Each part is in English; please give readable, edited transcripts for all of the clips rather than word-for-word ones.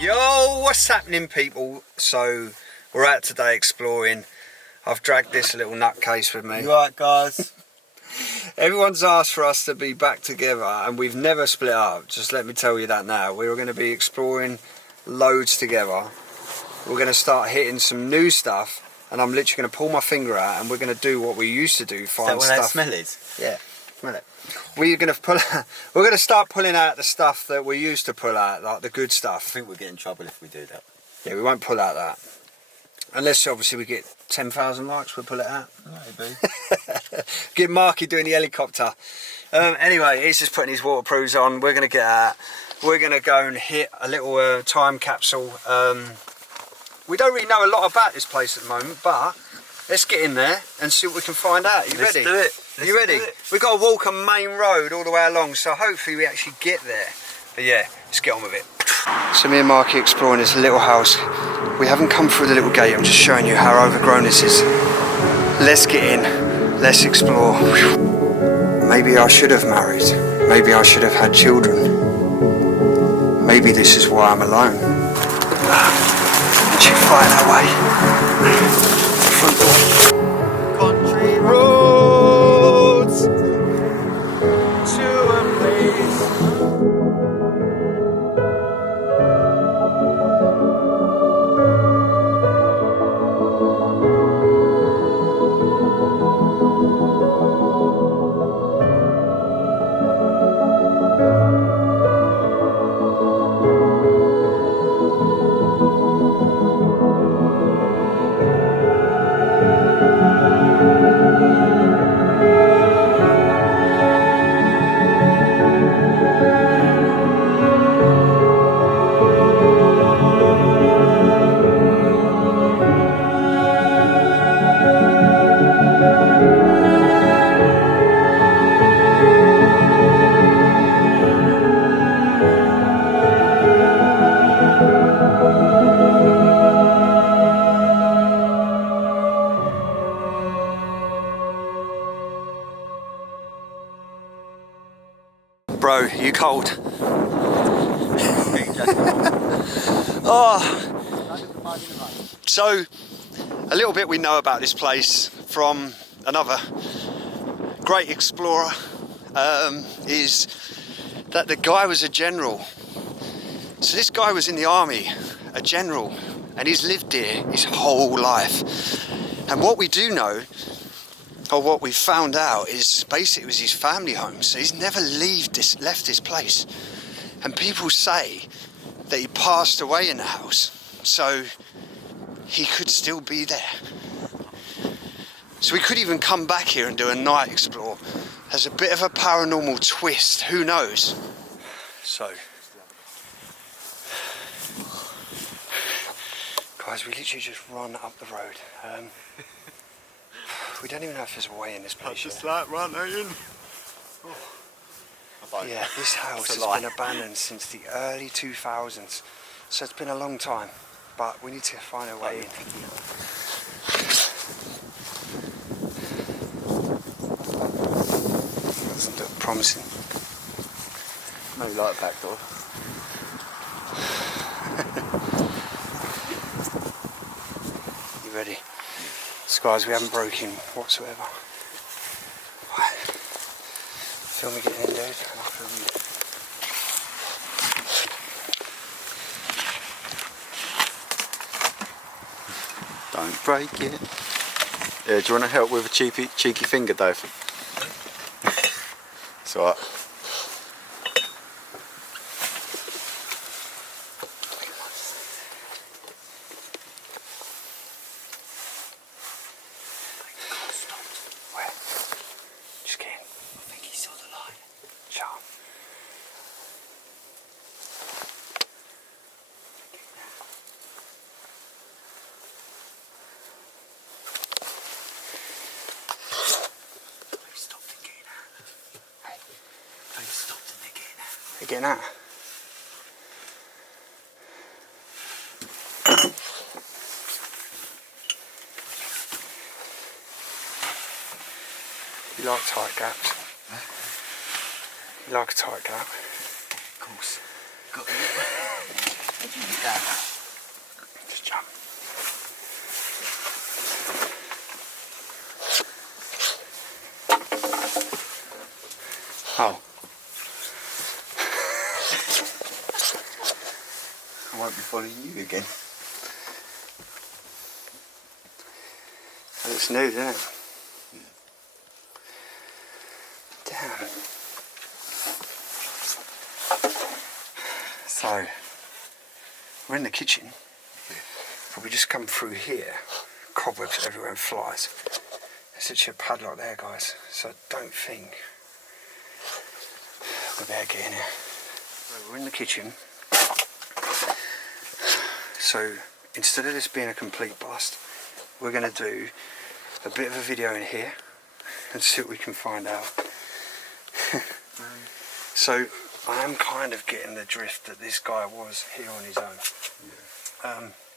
Yo, what's happening, people? So we're out today exploring. I've dragged this little nutcase with me. You alright, guys? Everyone's asked for us to be back together and we've never split up, just let me tell you that now. We're going to be exploring loads together. We're going to start hitting some new stuff and I'm literally going to pull my finger out and we're going to do what we used to do, find Is that what stuff. that smell is? Yeah, smell it. We're going to start pulling out the stuff that we used to pull out, like the good stuff. I think we'll get in trouble if we do that. Yeah, we won't pull out that. Unless obviously we get 10,000 likes, we'll pull it out. Maybe. Get Marky doing the helicopter. Anyway, he's just putting his waterproofs on. We're going to get out. We're going to go and hit a little time capsule. We don't really know a lot about this place at the moment, but let's get in there and see what we can find out. Are you ready? Let's do it. Are you ready? We've got to walk a main road all the way along, so hopefully we actually get there. But yeah, let's get on with it. So me and Marky exploring this little house. We haven't come through the little gate, I'm just showing you how overgrown this is. Let's get in, let's explore. Maybe I should have married. Maybe I should have had children. Maybe this is why I'm alone. She's flying our way. Front door. Country roads to a place. Bro, you cold? Oh. So, a little bit we know about this place from another great explorer is that the guy was a general. So this guy was in the army, a general, and he's lived here his whole life. And what we do know, or what we found out, is basically it was his family home, so he's never left this place. And people say that he passed away in the house, so he could still be there. So we could even come back here and do a night explore. There's a bit of a paranormal twist, who knows? So, guys, we literally just run up the road. We don't even know if there's a way in this place. Just like running. Yeah, this house has been abandoned since the early 2000s, so it's been a long time, but we need to find a way in. Doesn't look promising. No light back door. You ready? So guys, we haven't broken whatsoever. Right. Feel me getting in, dude, and I'll film you. Don't break it. Yeah, do you want to help with a cheeky finger, Dave? It's alright. They're getting out. You like tight gaps? Huh? You like a tight gap? Of course. Got it. Just jump. Oh. I won't be following you again. That looks new, doesn't it? Damn. So, we're in the kitchen, but we just come through here, cobwebs everywhere and flies. There's actually a padlock there, guys, so I don't think we'll be able to get in here. So we're in the kitchen, so instead of this being a complete bust, we're going to do a bit of a video in here and see what we can find out. So I am kind of getting the drift that this guy was here on his own.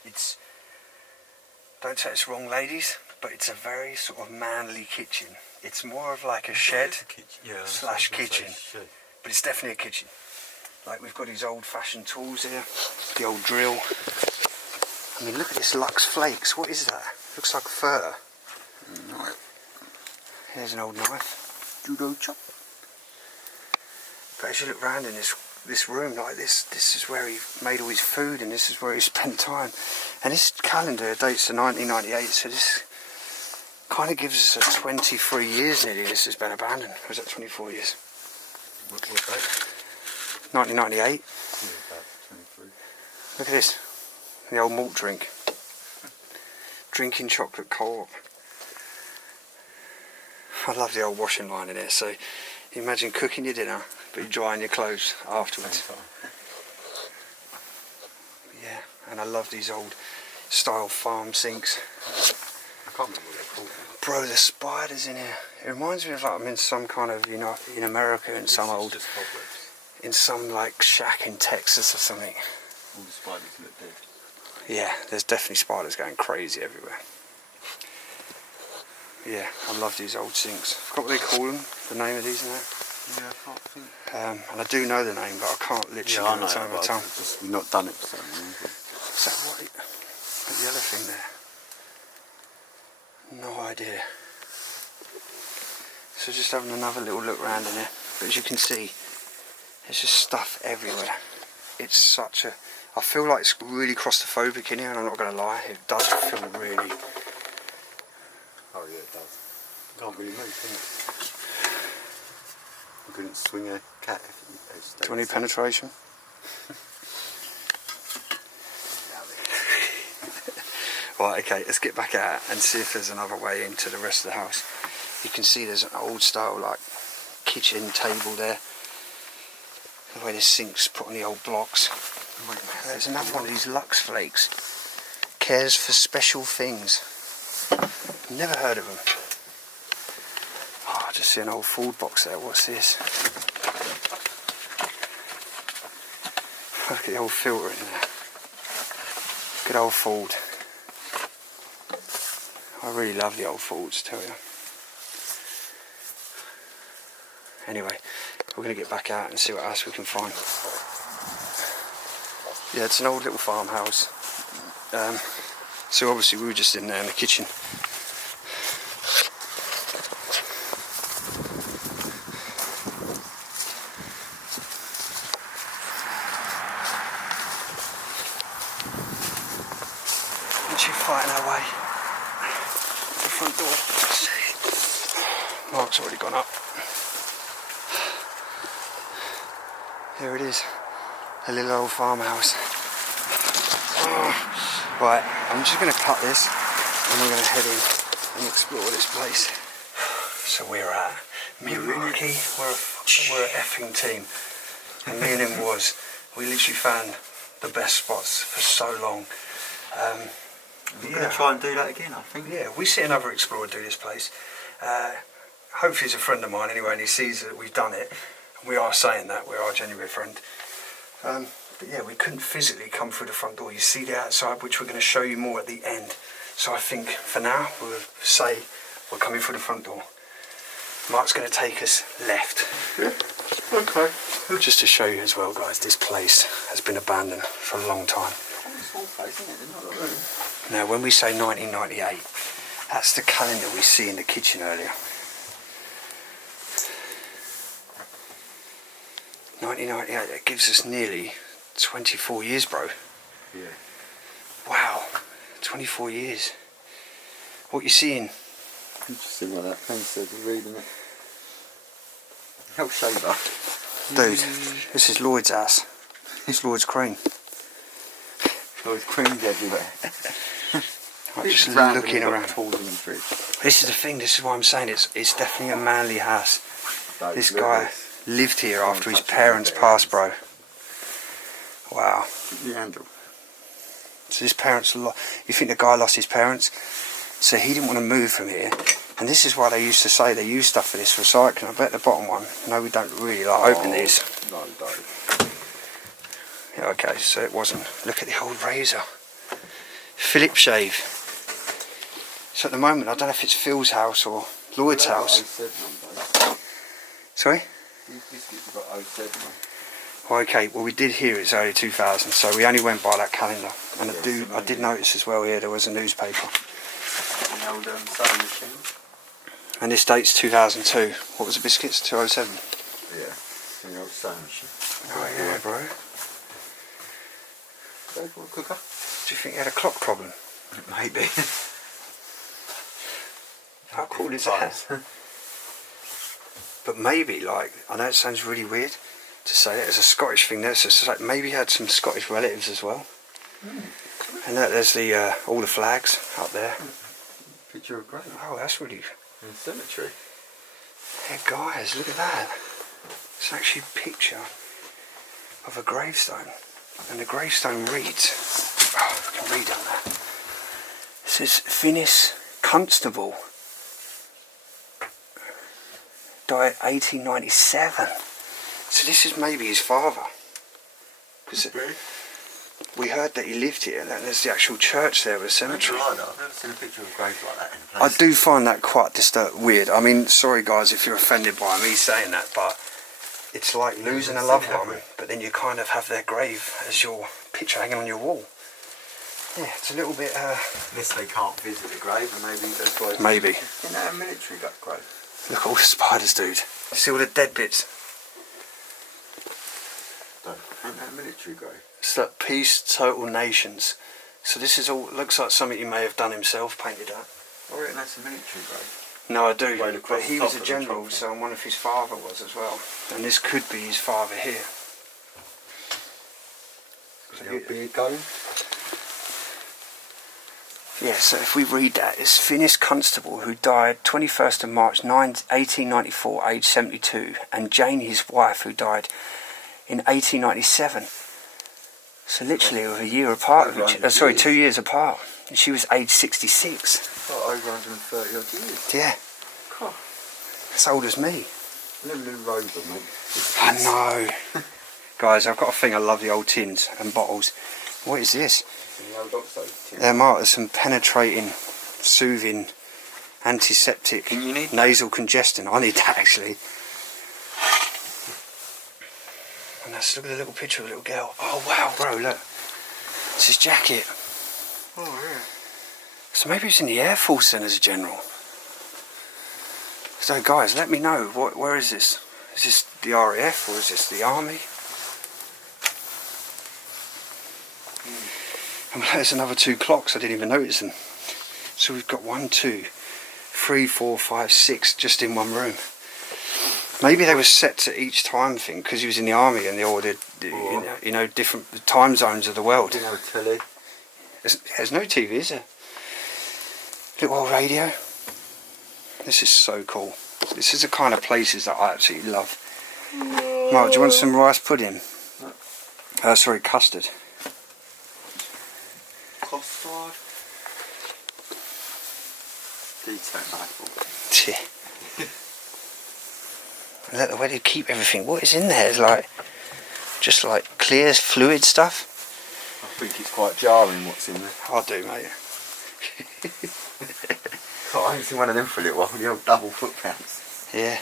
It's, don't say it's wrong, ladies, but it's a very sort of manly kitchen. It's more of like a shed slash kitchen, but it's definitely a kitchen. Like, we've got these old-fashioned tools here, the old drill. I mean, look at this Lux Flakes. What is that? Looks like fur. Here's an old knife. Judo chop. But as you look round in this room, like this is where he made all his food, and this is where he spent time. And this calendar dates to 1998, so this kind of gives us a 23 years nearly this has been abandoned. Or is that 24 years? What date? 1998. Yeah, about 23. Look at this. The old malt drink. Drinking chocolate co-op. I love the old washing line in here. So you imagine cooking your dinner, but you're drying your clothes afterwards. Yeah, and I love these old style farm sinks. I can't remember what they're called. Bro, the spiders in here. It reminds me of like I'm in some kind of, you know, in America in some old, in some like shack in Texas or something. All the spiders look dead. Yeah, there's definitely spiders going crazy everywhere. Yeah, I love these old sinks. I forgot what they call them, the name of these now. Yeah, I can't think. And I do know the name, but I can't literally I know, tell but time. we've not done it for so long. Is that what? That yellow thing there? No idea. So just having another little look around in here. But as you can see, there's just stuff everywhere. It's such a... I feel like it's really claustrophobic in here, and I'm not going to lie, it does feel really... Oh yeah, it does. You can't really move, can you? You couldn't swing a cat if you... Do you want any penetration? Right, okay, let's get back out and see if there's another way into the rest of the house. You can see there's an old style like kitchen table there. The way the sink's put on the old blocks. There's another one of these Lux Flakes. Cares for special things. Never heard of them. Oh, I just see an old Ford box there. What's this? Look at the old filter in there. Good old Ford. I really love the old Fords, tell you. Anyway, we're going to get back out and see what else we can find. Yeah, it's an old little farmhouse. So obviously we were just in there in the kitchen. Literally fighting our way to the front door. Mark's already gone up. There it is, a little old farmhouse. Right, I'm just going to cut this and we're going to head in and explore this place. So we're at Milwaukee, we're an effing team. And me and him we literally found the best spots for so long. We're going to try and do that again, I think. Yeah, we see another explorer do this place. Hopefully he's a friend of mine anyway, and he sees that we've done it. We are saying that, we're our genuine friend. But yeah, we couldn't physically come through the front door. You see the outside, which we're going to show you more at the end. So I think for now, we'll say we're coming through the front door. Mark's going to take us left. Yeah, okay. Just to show you as well, guys, this place has been abandoned for a long time. Small place, isn't it? There's not a lot of room. Now, when we say 1998, that's the calendar we see in the kitchen earlier. 1998, that gives us nearly 24 years, bro. Yeah. Wow, 24 years. What you seeing? Interesting what that thing says, reading it. Help shaver. Dude, this is Lloyd's house. It's Lloyd's crane. Lloyd's creams everywhere. I'm just looking around. Tools in the fridge. This is the thing, this is what I'm saying, it's definitely a manly house. Those This little- guy lived here after his parents passed, bro. Wow. The handle. So his parents, you think the guy lost his parents? So he didn't want to move from here. And this is why they used to say they use stuff for this recycling. I bet the bottom one, no, we don't really like open these. No, don't. Yeah, okay, so it wasn't. Look at the old razor. Philip shave. So at the moment, I don't know if it's Phil's house or Lloyd's house. 07 on those. Sorry? These biscuits have got 07 on. Well, okay, well we did hear it's early 2000, so we only went by that calendar. And Yeah, I did notice as well here there was a newspaper. The old sewing machine. And this date's 2002. What was the biscuits? 207? Yeah, the old sewing machine. Oh yeah, bro. Go for a cooker? Do you think he had a clock problem? Maybe. How cool is that? But maybe, like, I know it sounds really weird to say it, it's a Scottish thing there, so it's like maybe he had some Scottish relatives as well. And there's the all the flags up there. Picture of grave. Oh, that's really... In the cemetery. Yeah, guys, look at that. It's actually a picture of a gravestone. And the gravestone reads... Oh, I can read on that. It says, Finis Constable. Died 1897. So this is maybe his father. Because we heard that he lived here, and there's the actual church there with a cemetery. I've never seen a picture of a grave like that in a I place. do find that quite weird. I mean, sorry guys if you're offended by me saying that, but it's like losing a loved one, but then you kind of have their grave as your picture hanging on your wall. Yeah, it's a little bit... Unless they can't visit the grave, and maybe that's why... Maybe. You know, a military got grave. Look at all the spiders, dude. See all the dead bits? Ain't that a military grave? It's like Peace, Total Nations. So this is all... looks like something he may have done himself, painted that. I reckon that's a military grave. No, I do, Right across but he the was top a of the general, trophy. so I wonder if his father was as well. And this could be his father here. Is your beard going? Yeah, so if we read that, it's Finis Constable, who died 21st of March 1894, aged 72, and Jane, his wife, who died in 1897. So literally with a year apart, Over 100 sorry, years. 2 years apart. And she was aged 66. Oh, over 130 odd years. Yeah, God. as old as me. Living in Rover, mate. I know. Guys, I've got a thing, I love the old tins and bottles. What is this? In the old Oxo tin. There might some penetrating, soothing, antiseptic, You need nasal congestion. I need that actually. And let's look at the little picture of a little girl. Oh wow, bro, look. It's his jacket. Oh, yeah. So maybe he's in the Air Force then as a general. So guys, let me know, where is this? Is this the RAF or is this the Army? And there's another 2 clocks, I didn't even notice them. So we've got 1, 2, 3, 4, 5, 6 just in one room. Maybe they were set to each time thing because he was in the army and they ordered, you know, different time zones of the world. Didn't have a telly. There's no TV, is there? Little old radio. This is so cool. This is the kind of places that I absolutely love. Mark, do you want some rice pudding? Sorry, custard. Costard. Detail rifle. Look, the way they keep everything. What is in there? It's like, just like clear fluid stuff. I think it's quite jarring what's in there. I do, mate. Oh, I haven't seen one of them for a little while, the old double foot pants. Yeah.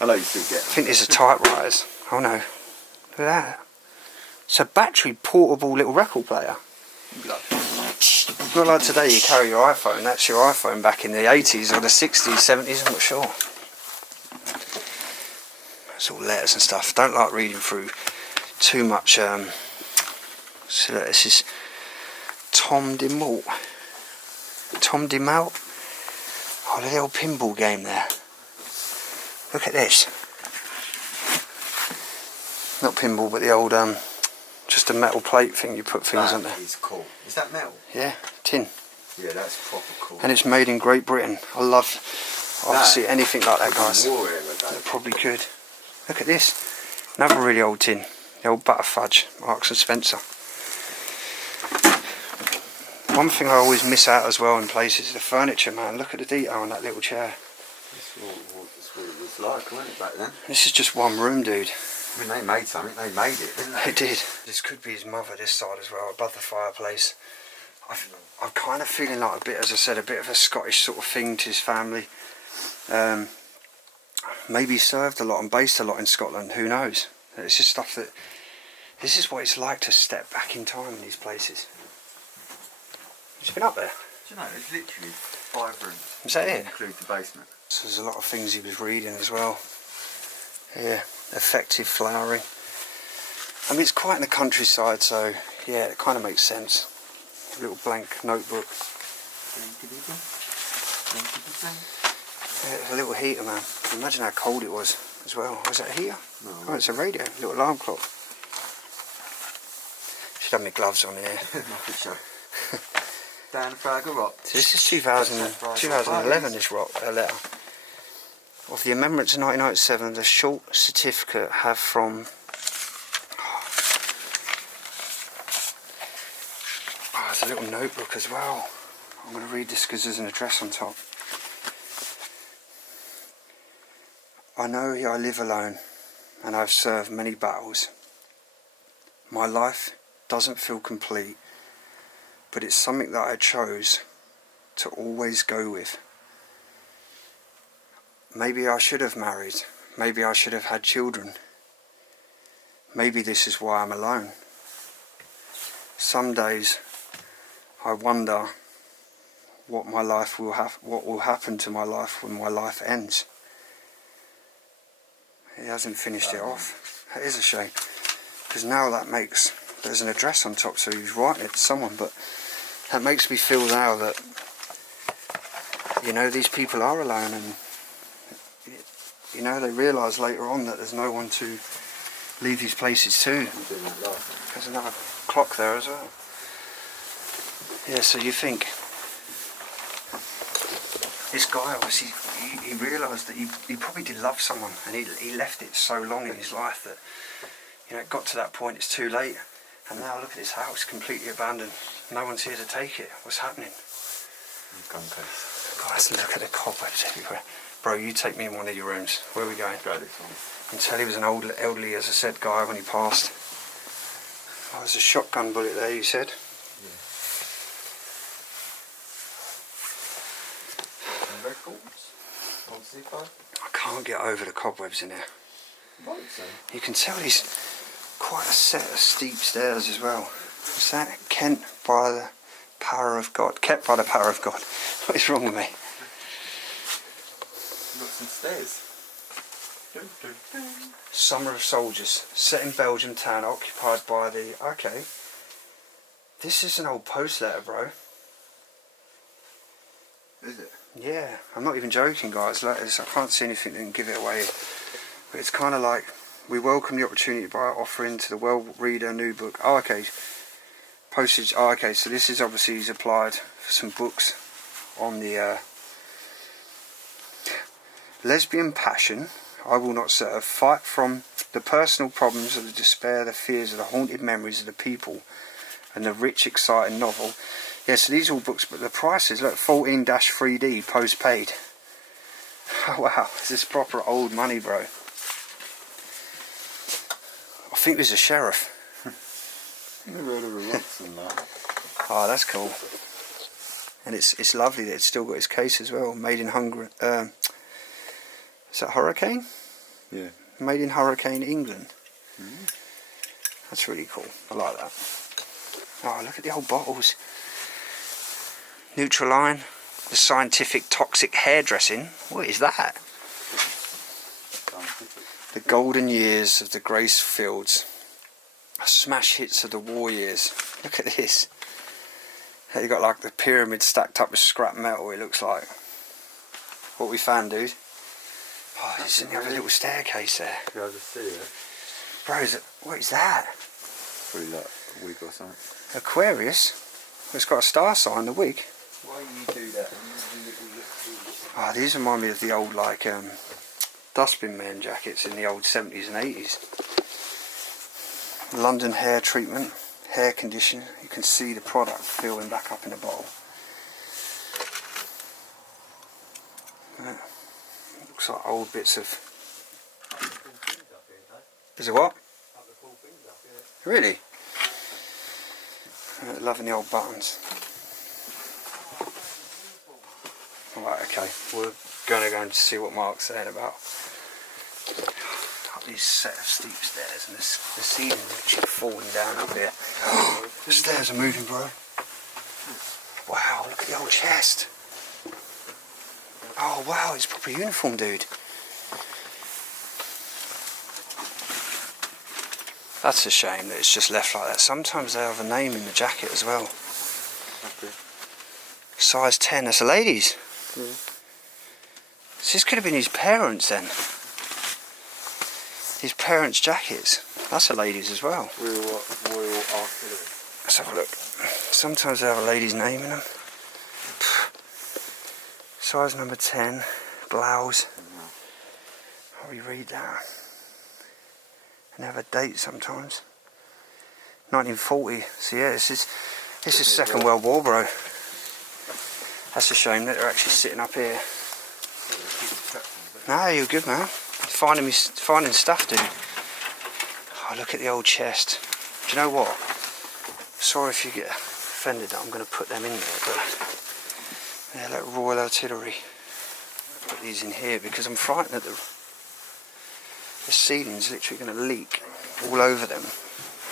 I know you still get I think these are typewriters. Oh no, look at that. It's a battery portable little record player. Not like today you carry your iPhone. That's your iPhone back in the 80s or the 60s, 70s, I'm not sure. It's all letters and stuff. Don't like reading through too much. So this is Tom DeMalt. Tom DeMalt. Oh, the little pinball game there. Look at this. Not pinball, but the old just a metal plate thing you put things on there. That is cool. Is that metal? Yeah, tin. Yeah, that's proper cool. And it's made in Great Britain. I love, obviously, anything like that, guys. That probably could. Look at this. Another really old tin. The old butter fudge, Marks and Spencer. One thing I always miss out as well in places is the furniture, man. Look at the detail on that little chair. That's what it was like, wasn't it, back then? This is just one room, dude. I mean, they made something. They made it, didn't they? They did. This could be his mother, this side as well, above the fireplace. I'm kind of feeling like a bit, as I said, a bit of a Scottish sort of thing to his family. Maybe he served a lot and based a lot in Scotland, who knows? It's just stuff that... This is what it's like to step back in time in these places. Have you been up there? Do you know, it's literally 5 rooms. Is that it? Include the basement. So there's a lot of things he was reading as well. Yeah, effective flowering. I mean, it's quite in the countryside, so yeah, it kind of makes sense. A little blank notebook. Yeah, it's a little heater, man. Imagine how cold it was as well. Was that a heater? No. Oh, it's a radio, a little alarm clock. Should have my gloves on here. Nothing show. Down a flag of rock. So this is 2011, this letter. Of the amendment to 1997, the short certificate have from... Oh, there's a little notebook as well. I'm going to read this because there's an address on top. I know I live alone and I've served many battles. My life doesn't feel complete, but it's something that I chose to always go with. Maybe I should have married. Maybe I should have had children. Maybe this is why I'm alone. Some days I wonder what will happen to my life when my life ends. He hasn't finished it off. That is a shame, because now there's an address on top, so he's writing it to someone, but that makes me feel now that, you know, these people are alone, and you know, they realise later on that there's no one to leave these places to. There's another clock there as well. Yeah, so you think this guy, obviously, he realised that he probably did love someone, and he left it so long in his life that, you know, it got to that point, it's too late, and now look at this house, completely abandoned. No one's here to take it. What's happening? Guys, look at the cobwebs everywhere. Bro, you take me in one of your rooms. Where are we going? Go this one. You can tell he was an elderly, as I said, guy when he passed. Oh, there's a shotgun bullet there, you said? Yeah. And records? Old zipper? I can't get over the cobwebs in here. You can tell he's quite a set of steep stairs as well. What's that? Kept by the power of God. Kept by the power of God. What is wrong with me? Got some stairs. Summer of Soldiers, set in Belgium town, occupied by the... Okay. This is an old post letter, bro. Is it? Yeah, I'm not even joking, guys. I can't see anything that can give it away. But it's kind of like, we welcome the opportunity by offering to the world reader a new book. Oh, okay. Postage. Oh, okay. So this is obviously he's applied for some books on the lesbian passion. I will not serve. Fight from the personal problems of the despair, the fears, of the haunted memories of the people, and the rich, exciting novel. Yes, these are all books, but the prices, look, 14-3D post-paid. Oh wow, this is proper old money, bro. I think there's a sheriff. Never heard of a Watson, that. Oh, that's cool. And it's lovely that it's still got his case as well. Made in Hungary. Is that Hurricane? Yeah. Made in Hurricane, England. That's really cool. I like that. Oh, look at the old bottles. Neutraline, the scientific toxic hairdressing. What is that? The golden years of the Grace Fields. Smash hits of the war years. Look at this. You got like the pyramid stacked up with scrap metal, it looks like. What we found, dude. Oh, there's another little staircase there. Yeah, I just see it. Bro, what is that? Probably like a wig or something. Aquarius? It's got a star sign, the wig. Why you do that? Oh, these remind me of the old like dustbin man jackets in the old 70s and 80s. London hair treatment, hair conditioner. You can see the product filling back up in a bottle. Looks like old bits of... Is it what? Really? Loving the old buttons. Right, okay, we're going to go and see what Mark's saying about up these set of steep stairs, and the ceiling's literally falling down up here. The stairs are moving, bro. Wow, look at the old chest. Oh wow, it's proper uniform, dude. That's a shame that it's just left like that. Sometimes they have a name in the jacket as well. Okay. Size 10, that's a ladies. Yeah. So this could have been his parents then. His parents' jackets. That's a ladies as well. Royal Artillery. Let's have a look. Sometimes they have a lady's name in them. Size number 10, blouse. How do you read that? And have a date sometimes. 1940. So yeah, this is Second World War, bro. That's a shame that they're actually sitting up here. No, you're good, man. Finding stuff, dude. Oh, look at the old chest. Do you know what? Sorry if you get offended that I'm going to put them in there, but yeah, like Royal Artillery. Put these in here because I'm frightened that the ceiling's literally going to leak all over them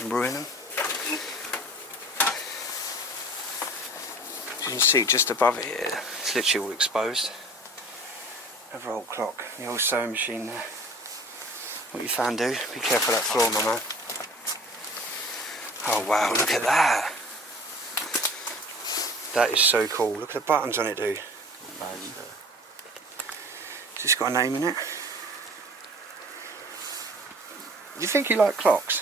and ruin them. As you can see, just above it here, it's literally all exposed. Another old clock, the old sewing machine there. What you found, dude? Be careful of that floor, my man. Oh wow, look at that. That is so cool. Look at the buttons on it, dude. Has this got a name in it? Do you think you like clocks?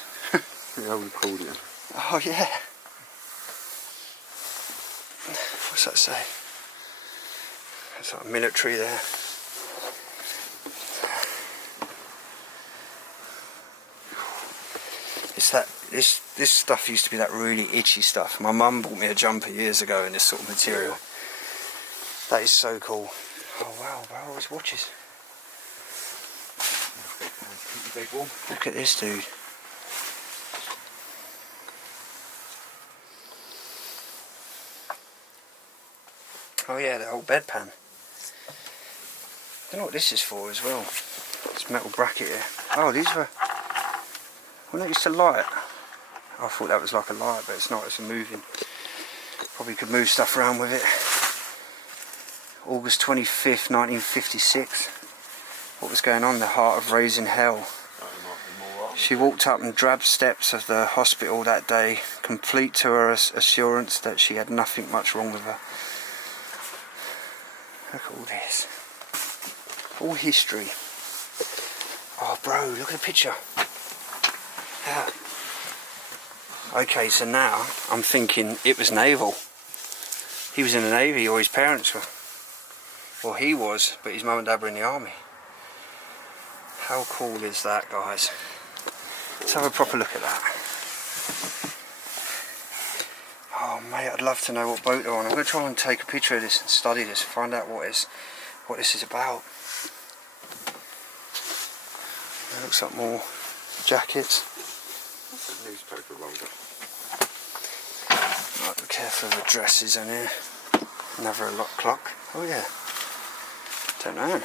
Yeah, we called it. Oh yeah. What's that say? It's like military there. It's that this stuff used to be that really itchy stuff. My mum bought me a jumper years ago in this sort of material. That is so cool. Oh wow, Barrow's watches. Look at this, dude. Oh yeah, the old bedpan. I don't know what this is for as well. This metal bracket here. Oh, these were... When I used to light, I thought that was like a light, but it's not, it's a moving. Probably could move stuff around with it. August 25th, 1956. What was going on in the heart of raising hell? She walked up and dragged steps of the hospital that day, complete to her assurance that she had nothing much wrong with her. Look at all this. All history. Oh bro, look at the picture. Yeah. Okay, so now I'm thinking it was naval. He was in the Navy, or his parents were. Well, he was, but his mum and dad were in the army. How cool is that, guys? Let's have a proper look at that. Oh mate, I'd love to know what boat they're on. I'm going to try and take a picture of this and study this, find out what this is about. It looks like more jackets. Newspaper rolled up. Right, be careful of the dresses in here. Another lock clock. Oh yeah. Don't know.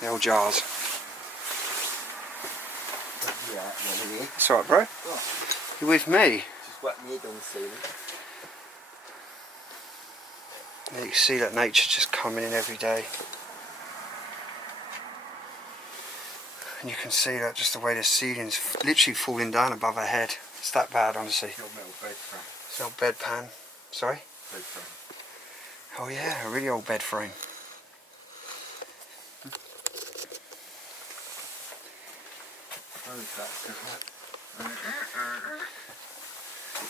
The old jars. Yeah, here. It's alright, bro. Oh. You with me? Just whack me head on the ceiling. And you can see that nature just coming in every day. And you can see that just the way the ceiling's literally falling down above her head. It's that bad, honestly. Your metal bed frame. It's an old bedpan. Sorry? Bed frame. Oh yeah, a really old bed frame.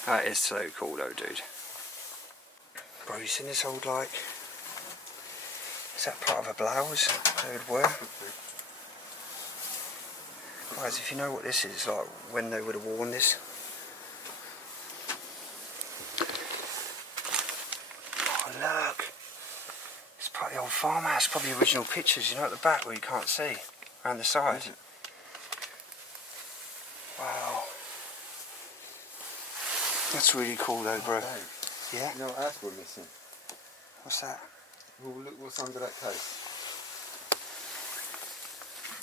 That is so cool though, dude. Bro, you seen this old, like... Is that part of a blouse they would wear? Guys, if you know what this is, like when they would have worn this. Oh look! It's part of the old farmhouse, probably original pictures, you know, at the back where you can't see, around the side. Wow. That's really cool though, bro. Yeah? You know what else we're missing? What's that? Well, look what's under that case.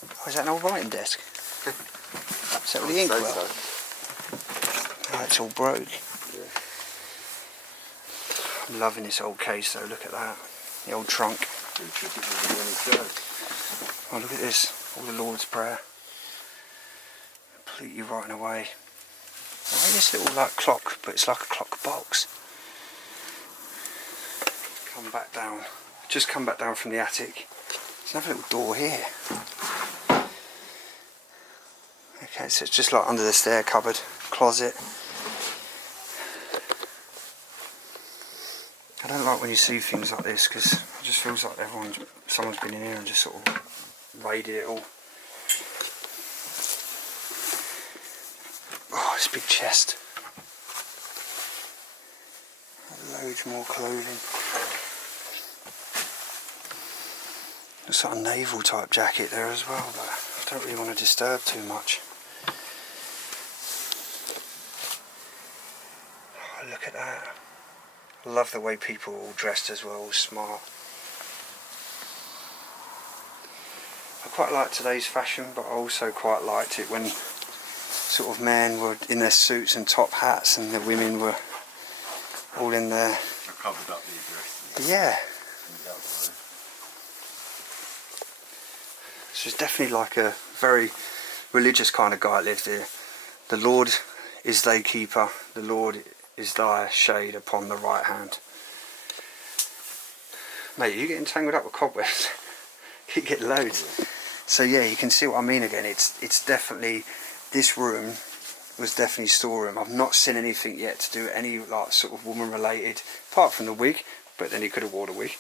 Oh, is that an old writing desk? Is that with the ink well? So. Oh, it's all broke. Yeah. I'm loving this old case though, look at that. The old trunk. Oh, look at this. All the Lord's Prayer. Completely rotting away. Oh, this little like clock, but it's like a clock box. Come back down. Just come back down from the attic. There's another little door here. Okay, so it's just like under the stair cupboard, closet. I don't like when you see things like this because it just feels like someone's been in here and just sort of raided it all. Oh, this big chest. Loads more clothing. Looks like a naval type jacket there as well, but I don't really want to disturb too much. Oh, look at that. I love the way people are all dressed as well, all smart. I quite like today's fashion, but I also quite liked it when sort of men were in their suits and top hats and the women were all in their... I covered up the address. Yeah. So it's definitely like a very religious kind of guy that lived here. The Lord is thy keeper, the Lord is thy shade upon the right hand. Mate, you're getting tangled up with cobwebs. You get loads. Yeah. So yeah, you can see what I mean again. It's definitely, this room was definitely storeroom. I've not seen anything yet to do any like sort of woman related, apart from the wig, but then he could have worn a wig.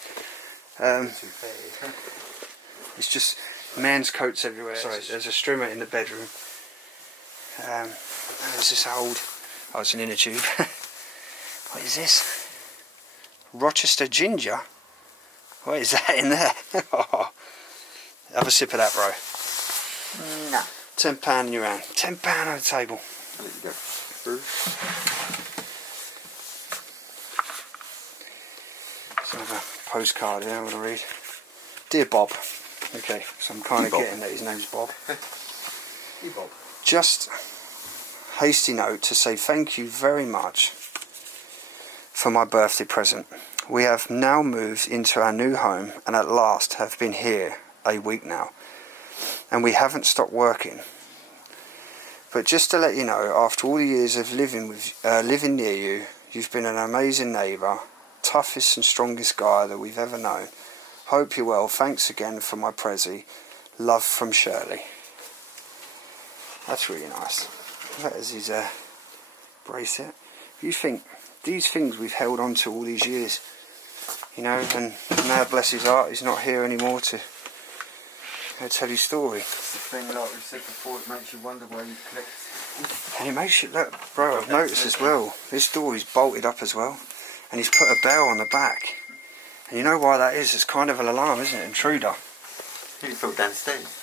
It's just men's coats everywhere. Sorry, there's a strimmer in the bedroom. There's this old, oh, it's an inner tube. What is this? Rochester ginger? What is that in there? Have a sip of that, bro. No. £10 in your hand. £10 on the table. There you go. Let's have a postcard here I'm going to read. Dear Bob. Okay, so I'm kind of getting that his name's Bob. Hey Bob. Just hasty note to say thank you very much for my birthday present. We have now moved into our new home and at last have been here a week now. And we haven't stopped working. But just to let you know, after all the years of living near you, you've been an amazing neighbour, toughest and strongest guy that we've ever known. Hope you're well. Thanks again for my prezi. Love from Shirley. That's really nice. That is his bracelet. You think, these things we've held on to all these years, you know, and now bless his heart, he's not here anymore to tell his story. It's the thing, like we said before, it makes you wonder why you collect. And it makes you look, bro, I've noticed as well, this door is bolted up as well, and he's put a bell on the back. And you know why that is? It's kind of an alarm, isn't it? Intruder. You thought downstairs.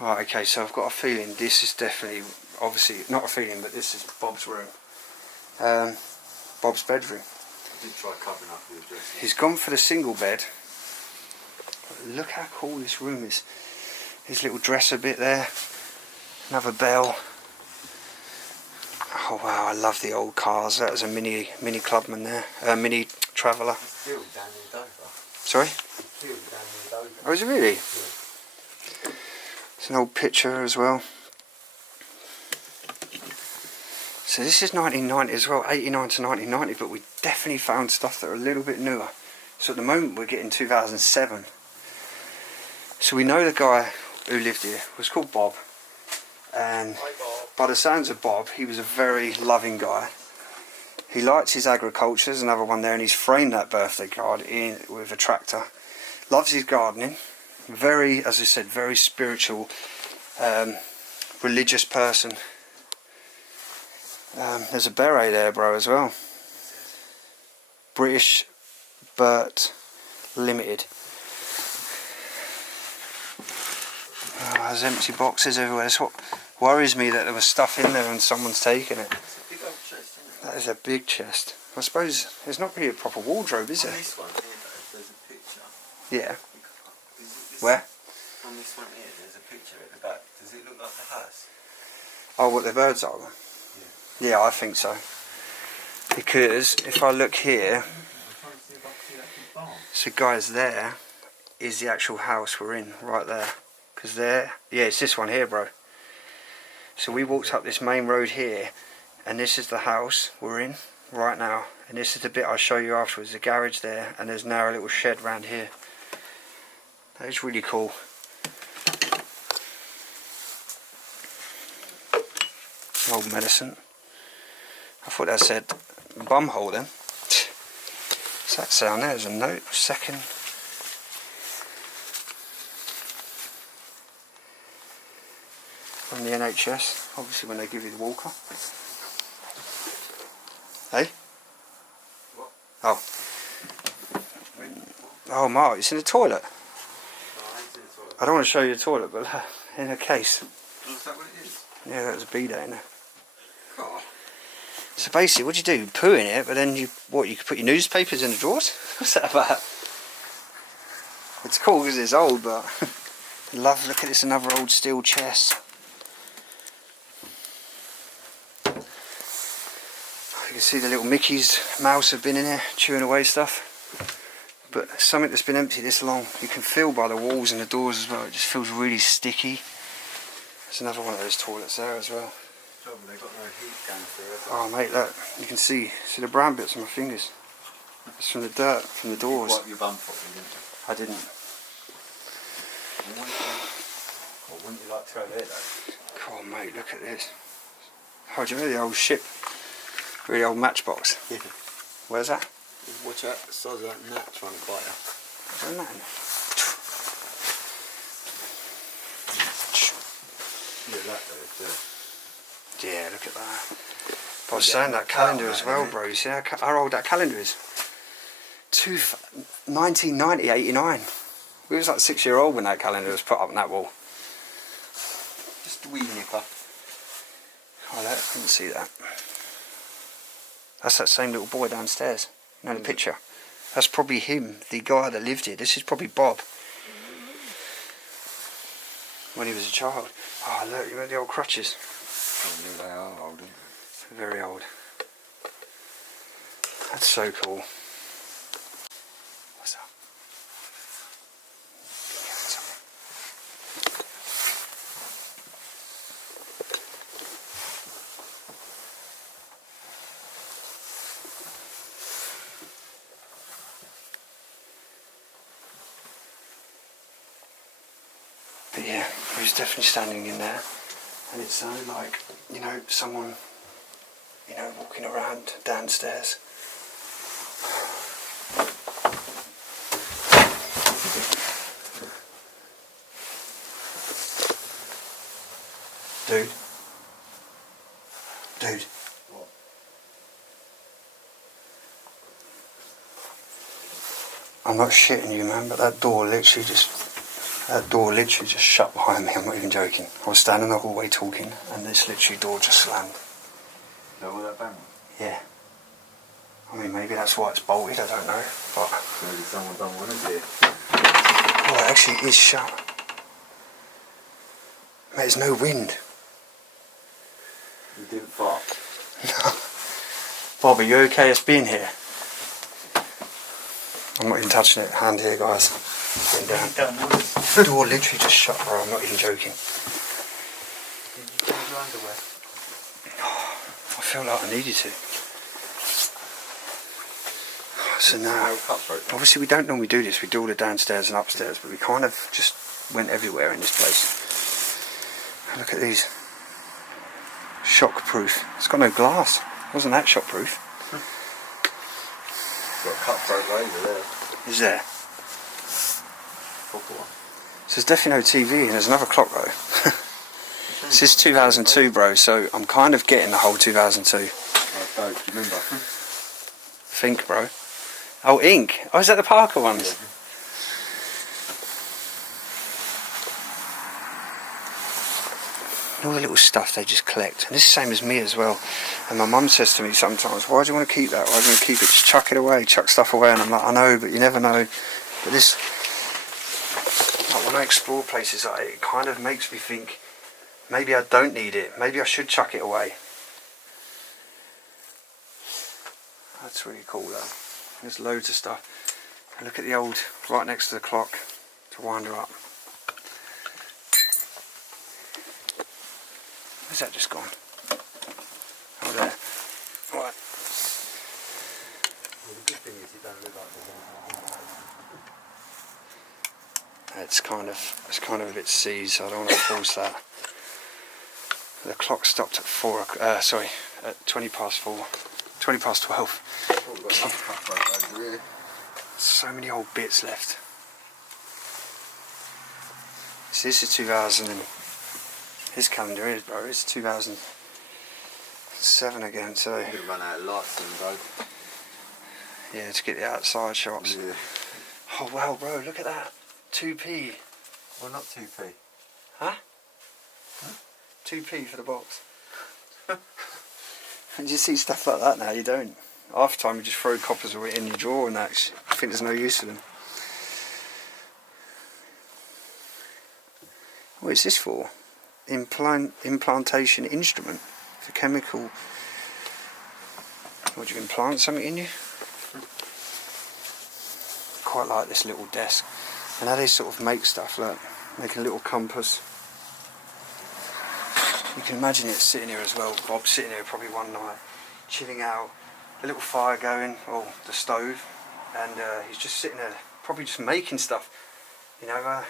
Right, okay, so I've got a feeling this is definitely, obviously, not a feeling, but this is Bob's room. Bob's bedroom. I did try covering up the address. He's gone for the single bed. Look how cool this room is. His little dresser bit there. Another bell. Oh wow, I love the old cars. That was a mini Clubman there. Mini Traveller. It's still down in Dover. Sorry? It's still down in Dover. Oh, is it really? Yeah. It's an old picture as well. So this is 1990 as well, 89 to 1990, but we definitely found stuff that are a little bit newer. So at the moment we're getting 2007. So we know the guy who lived here was called Bob. And by the sounds of Bob, he was a very loving guy. He likes his agriculture, there's another one there, and he's framed that birthday card in with a tractor. Loves his gardening. Very, as I said, very spiritual, religious person. There's a beret there, bro, as well. British Burt Limited. Oh, there's empty boxes everywhere. That's what worries me, that there was stuff in there and someone's taken it. It's a big old chest, isn't it? That is a big chest. I suppose there's not really a proper wardrobe, is On there? this one here, though, there's a picture. Yeah. This Where? On this one here, there's a picture at the back. Does it look like the house? Oh, what the birds are? Yeah, I think so. Because if I look here, I'm trying to see if I can see that big barn. so guys, there is the actual house we're in, right there. Because there, yeah, it's this one here, bro. So we walked up this main road here, and this is the house we're in right now. And this is the bit I'll show you afterwards, the garage there, and there's now a little shed round here. That is really cool. Old medicine. I thought that said bum hole then. What's that sound there? There's a note, second. From the NHS, obviously when they give you the walker. Hey? What? Oh. Oh, Mark, it's in the toilet. No, I ain't seen the toilet. I don't want to show you the toilet, but in a case. Oh, is that what it is? Yeah, that was a bidet in there. God. So basically, what do you do? You poo in it, but then you could put your newspapers in the drawers? What's that about? It's cool because it's old, but love, look at this, another old steel chest. You can see the little Mickey's mouse have been in here, chewing away stuff. But something that's been empty this long, you can feel by the walls and the doors as well, it just feels really sticky. There's another one of those toilets there as well. Trouble, they've got no heat going through it. Oh mate, look, you can see the brown bits on my fingers. It's from the dirt, from the doors. You wiped your bum properly, didn't you? I didn't. Wouldn't you like to go there though? Come on mate, look at this. Oh, do you know the old ship? Really old matchbox. Yeah. Where's that? Watch out, the size of that gnat trying to bite you. I don't know. Yeah, that though, Yeah, look at that. But I was saying that calendar as well, bro. You see how old that calendar is? 1990, 89. We was like 6-year-old when that calendar was put up on that wall. Just a wee nipper. Oh, I couldn't see that. That's that same little boy downstairs. You know the picture? That's probably him, the guy that lived here. This is probably Bob. When he was a child. Oh, look, you remember the old crutches? They are old, aren't they? Very old. That's so cool. What's up? But yeah, he was definitely standing in there, and it sounded like, you know, someone, you know, walking around downstairs. Dude. What? I'm not shitting you, man, but that door literally just shut behind me. I'm not even joking. I was standing in the hallway talking, and this literally door just slammed. Is that what that bang was? Yeah. I mean, maybe that's why it's bolted, I don't know, but... Maybe someone don't want it here. Oh, it actually is shut. Mate, there's no wind. You didn't fart. No. Bob, are you okay as being here? I'm not even touching it. Hand here, guys. Getting down. The door literally just shut, bro. I'm not even joking. Did you change your underwear? I felt like I needed to. So now, obviously we don't normally do this. We do all the downstairs and upstairs, but we kind of just went everywhere in this place. Look at these. Shockproof. It's got no glass. Wasn't that shockproof? Got a cutthroat razor there. Is there? Proper one. So there's definitely no TV, and there's another clock though. This is 2002, bro, so I'm kind of getting the whole 2002. Oh, dope, do you remember? Think, bro. Oh, ink. Oh, is that the Parker ones? Yeah. All the little stuff they just collect. And this is the same as me as well. And my mum says to me sometimes, why do you want to keep that? Why do you want to keep it? Just chuck it away, chuck stuff away. And I'm like, I know, but you never know. But this, like when I explore places like it kind of makes me think, maybe I don't need it. Maybe I should chuck it away. That's really cool though. There's loads of stuff. And look at the old, right next to the clock, to wind her up. Where's that just gone? Oh, there. Right. Well, the good thing is you don't look like It's kind of a bit seized, so I don't want to force that. The clock stopped at 20 past 4. 20 past 12. oh, we've got another cutthroat over here. So many old bits left. So this is 2000 and his calendar is, bro, it's 2007 again, so I'm going to run out of lights soon, bro. yeah, to get the outside shots. Yeah. Oh wow, bro, look at that. 2p. Well, not 2p. Huh? 2p for the box. And you see stuff like that now, you don't. Half the time you just throw coppers away in your drawer and that. I think there's no use for them. What is this for? Implantation instrument for chemical. Would you implant something in you? Quite like this little desk. And how they sort of make stuff, like making a little compass. You can imagine it sitting here as well. Bob's sitting here probably one night, chilling out, a little fire going, or the stove, and he's just sitting there, probably just making stuff. You know,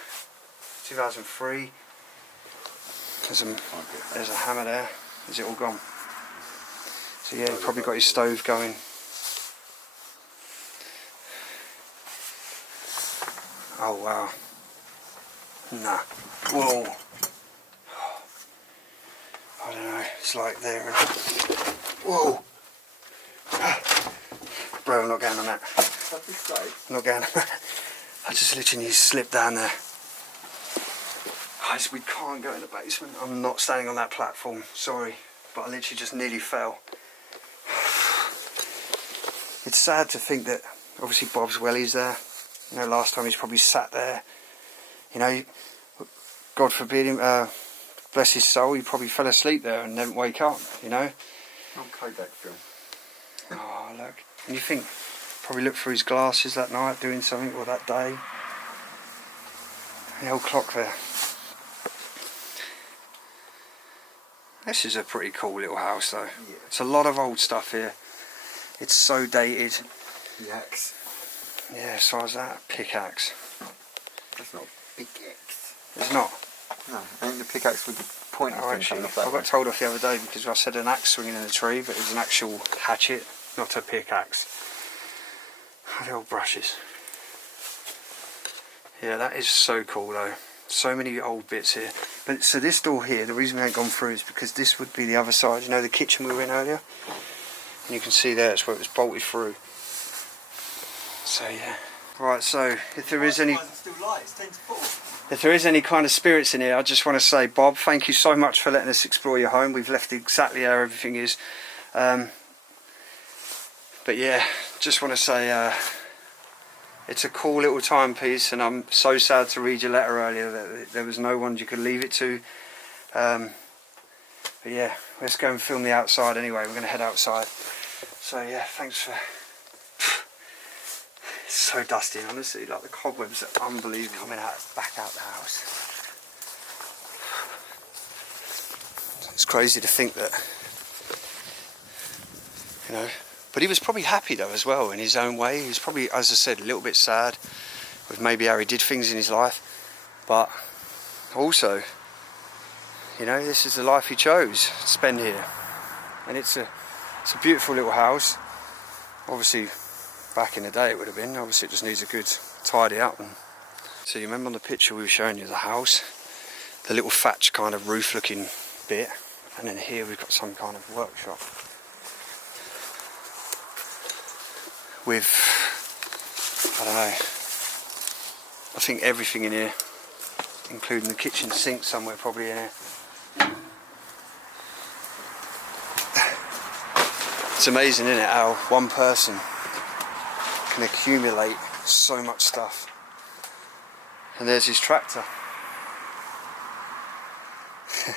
2003. There's a hammer there. Is it all gone? So yeah, he's probably got his stove going. Oh wow. Nah. Whoa. I don't know. It's like there. Whoa. Bro, I'm not going on that. I'm not going on that. I just literally slipped down there. We can't go in the basement. I'm not standing on that platform, sorry, but I literally just nearly fell. It's sad to think that obviously Bob's wellies there. You know, last time he's probably sat there. You know, God forbid him, bless his soul, he probably fell asleep there and didn't wake up, you know. On Kodak film. Oh, look. And you think, probably looked through his glasses that night doing something, or that day. The old clock there. This is a pretty cool little house though. Yeah. It's a lot of old stuff here. It's so dated. The axe. Yeah, so is that a pickaxe? That's not a pickaxe. It's not. No, ain't the pickaxe with the pointy thing Actually, coming off I that got way. told off the other day because I said an axe swinging in a tree, but it was an actual hatchet, not a pickaxe. The old brushes. Yeah, that is so cool though. So many old bits here. But so this door here, the reason we ain't gone through is because this would be the other side. You know the kitchen we were in earlier? And you can see there, it's where it was bolted through. So yeah. Right, so if there is any... It's still light, it's 10 to 4. If there is any kind of spirits in here, I just want to say, Bob, thank you so much for letting us explore your home. We've left exactly how everything is. But yeah, just want to say it's a cool little timepiece, and I'm so sad to read your letter earlier that there was no one you could leave it to. But yeah, let's go and film the outside anyway. We're going to head outside. So yeah, thanks for... It's so dusty, honestly, like the cobwebs are unbelievable coming back out the house. It's crazy to think that, you know, but he was probably happy though as well in his own way. He was probably, as I said, a little bit sad with maybe how he did things in his life, but also, you know, this is the life he chose to spend here, and it's a beautiful little house. Obviously, back in the day it would have been. Obviously, it just needs a good tidy up. And so you remember on the picture we were showing you the house, the little thatch kind of roof-looking bit, and then here we've got some kind of workshop with, I don't know, I think everything in here, including the kitchen sink somewhere probably in here. It's amazing, isn't it, how one person can accumulate so much stuff. And there's his tractor.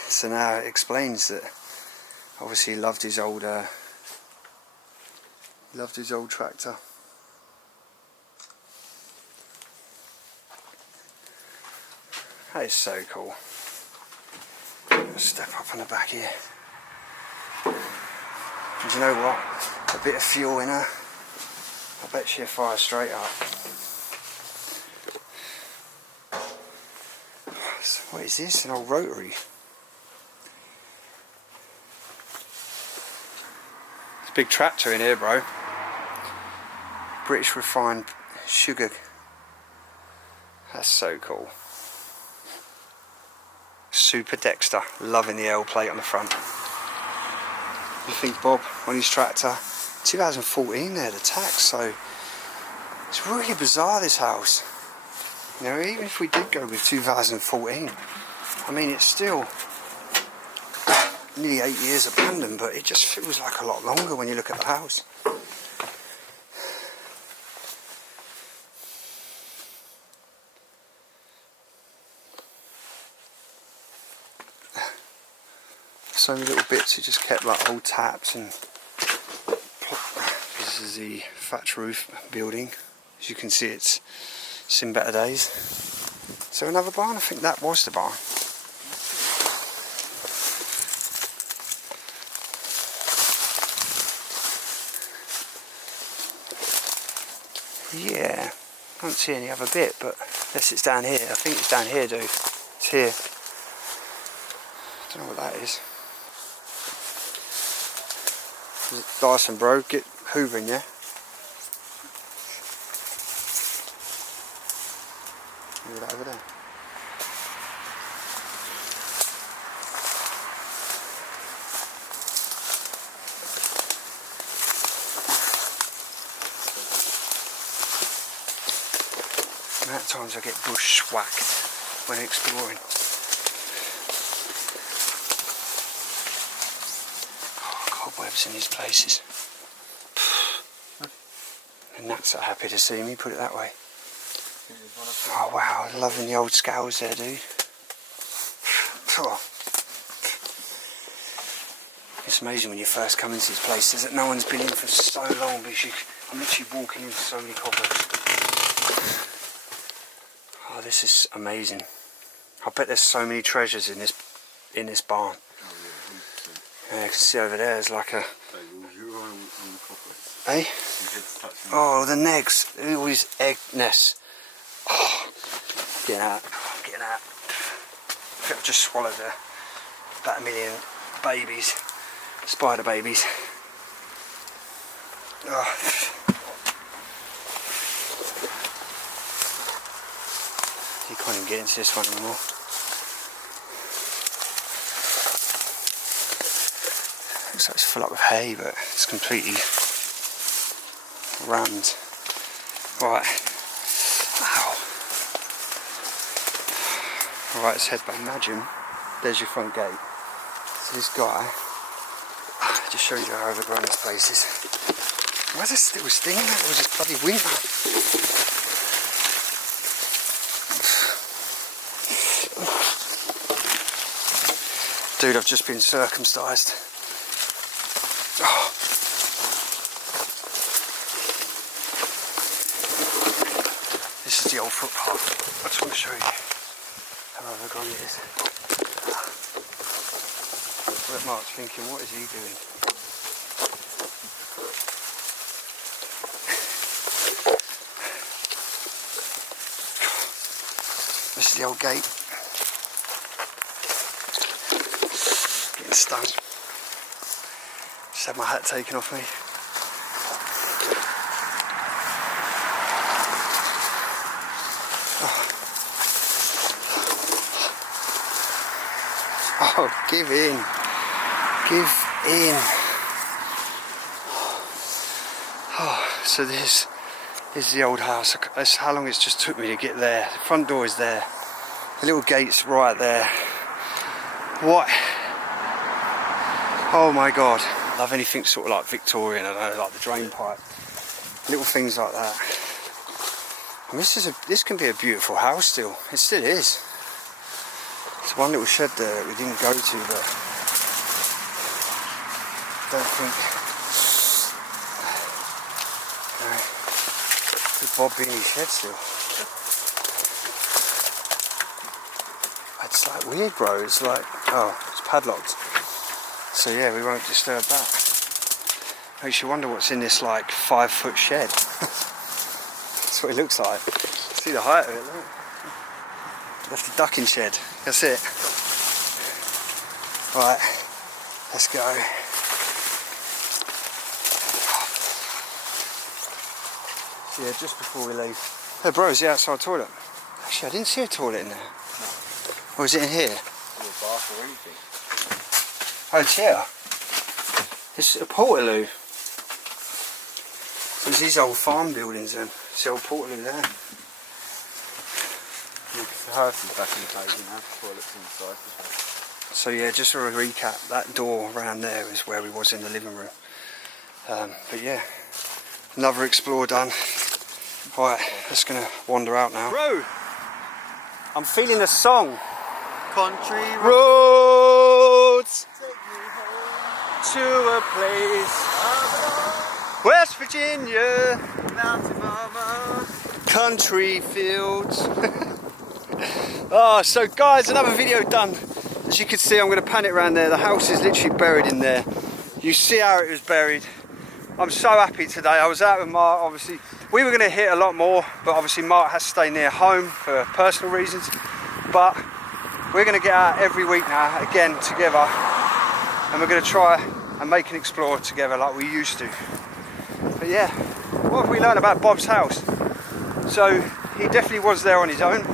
So now it explains that obviously he loved his old tractor. That is so cool. Let's step up on the back here. And you know what? A bit of fuel in her, I bet she'll fire straight up. So what is this? An old rotary. It's a big tractor in here, bro. British refined sugar. That's so cool. Super Dexter, loving the L plate on the front. I think Bob on his tractor, 2014 there, the tax, so it's really bizarre, this house. You know, even if we did go with 2014, I mean, it's still nearly 8 years abandoned, but it just feels like a lot longer when you look at the house. So many little bits, he just kept like old taps, and this is the thatch roof building. As you can see, it's seen better days. So another barn, I think that was the barn. Yeah, I can't see any other bit, but unless it's down here. I think it's down here, dude. It's here. I don't know what that is. Dyson, bro, get hoovering, yeah? Leave that over there. And at times I get bushwhacked when exploring. Cobwebs in these places. And Nat's so happy to see me, put it that way. Oh wow, loving the old scales there, dude. Oh. It's amazing when you first come into these places that no one's been in for so long, because I'm literally walking into so many cobwebs. Oh, this is amazing. I bet there's so many treasures in this barn. Yeah, you can see over there, there's like a... Eh? Oh, the negs. All these egg nests. Oh, getting out. Getting out. I think I've just swallowed about 1 million babies. Spider babies. Oh. You can't even get into this one anymore. Looks like it's full up with hay, but it's completely rammed. Right. Wow. Right, let's head back. Imagine there's your front gate. So this guy, it just shows you how overgrown this place is. Why is it still stinging? It was just bloody winter. Dude, I've just been circumcised. Oh. This is the old footpath. I just want to show you how overgrown it is. Red Mark's thinking, what is he doing? This is the old gate. Getting stung. Just had my hat taken off me. Oh, give in. Give in. Oh, so this is the old house. That's how long it's just took me to get there. The front door is there. The little gate's right there. What? Oh my God. Love anything sort of like Victorian, I don't know, like the drain pipe. Little things like that. And this can be a beautiful house still. It still is. There's one little shed there that we didn't go to, but I don't think. No. Big Bob Beanie's shed still. It's like weird, bro. It's like, oh, it's padlocked. So yeah, we won't disturb that. Makes you wonder what's in this like 5-foot shed. That's what it looks like. See the height of it, look. That's the ducking shed. That's it. Right, let's go. So yeah, just before we leave. Hey bro, is the outside toilet? Actually, I didn't see a toilet in there. No. Or is it in here? Or a bath or anything. Oh, it's here. It's a portaloo. There's these old farm buildings then. It's the old portaloo there. The house is back in place now, toilets inside. So yeah, just for a recap, that door around there is where we was in the living room. But yeah, another explore done. Right, just gonna wander out now. Bro, I'm feeling a song. Country Roads to a place, West Virginia, Mountain Mama, country fields. Oh, so guys, another video done. As you can see, I'm going to pan it around there. The house is literally buried in there. You see how it was buried. I'm so happy today. I was out with Mark, obviously. We were going to hit a lot more, but obviously Mark has to stay near home for personal reasons. But we're going to get out every week now, again, together. And we're going to try and make an explore together like we used to. But yeah, what have we learned about Bob's house? So, he definitely was there on his own.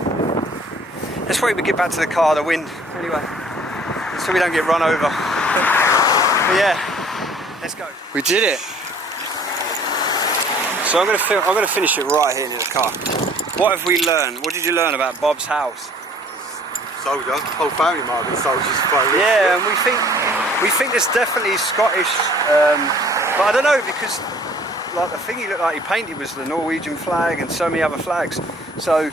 Let's wait we get back to the car, the wind, anyway, so we don't get run over. But yeah, let's go. We did it. So I'm going to finish it right here near the car. What have we learned? What did you learn about Bob's house? Soldier, whole family might have been soldiers. Yeah, and we think there's definitely Scottish, but I don't know, because like the thing he looked like he painted was the Norwegian flag and so many other flags. So,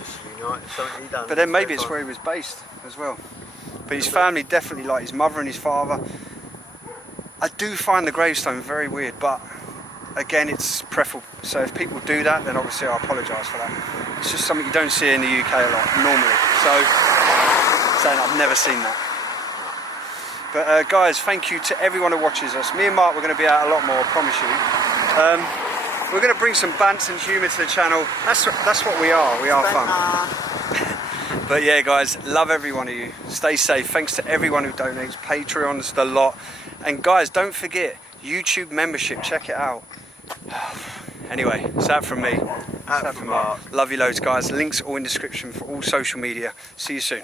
but then maybe it's where he was based as well. But his family definitely, like his mother and his father. I do find the gravestone very weird, but again, it's preferable. So if people do that, then obviously I apologise for that. It's just something you don't see in the UK a lot normally. So, saying I've never seen that. But guys, thank you to everyone who watches us. Me and Mark, we're going to be out a lot more, I promise you. We're going to bring some banter and humour to the channel. That's what we are. We are fun. But yeah, guys, love every one of you. Stay safe. Thanks to everyone who donates. Patreons, the lot. And guys, don't forget, YouTube membership. Check it out. Anyway, it's that from me. Out from Mark. Love you loads, guys. Links all in description for all social media. See you soon.